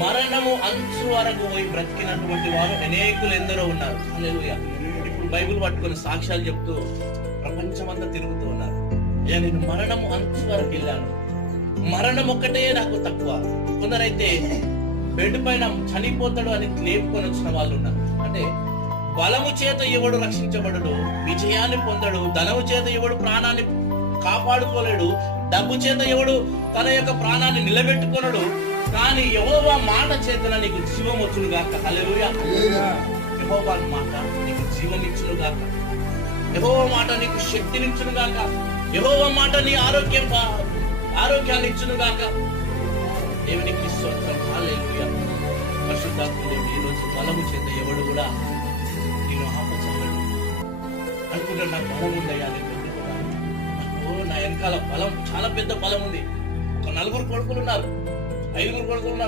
మరణము అంచు వరకు పోయి బ్రతికినటువంటి వారు అనేకులు ఎందరో ఉన్నారు. హల్లెలూయా. ఇప్పుడు బైబిల్ పట్టుకొని సాక్ష్యాలు చెప్తూ ప్రపంచమంతా తిరుగుతూ ఉన్నారు. అయ్యా, నేను మరణము అంచు వరకు వెళ్ళాను, మరణం ఒక్కటే నాకు తక్కువ. కొందరైతే బెడ్ పైన చనిపోతాడు అని లేపుకొని వచ్చిన వాళ్ళు ఉన్నారు. అంటే బలము చేత ఎవడు రక్షించబడడు, విజయాన్ని పొందడు, ధనము చేత ఎవడు ప్రాణాన్ని కాపాడుకోలేడు, డబ్బు చేత ఎవడు తన యొక్క ప్రాణాన్ని నిలబెట్టుకొనడు. కానీ యెహోవా మాట చేతన నీకు జీవం వచ్చును గాక. హల్లెలూయా. యెహోవా మాట నీకు జీవం ఇచ్చును గాక. యెహోవా మాట నీకు శక్తినిచ్చును గాక. యెహోవా మాట నీ ఆరోగ్యాన్ని ఇచ్చును గాక. దేవునికి స్తోత్రం. హల్లెలూయా. పరిశుద్ధాత్ముడు ఈ రోజు బలము చేత ఎవడు కూడా నేను ఆపచగలడు అనుకుంటాడు. నాకు బలం ఉందయ్యా, నాకు నా వెనకాల బలం, చాలా పెద్ద బలం ఉంది. ఒక 4 కొడుకులు ఉన్నారు, 5 కొడుకులు ఉన్నారు.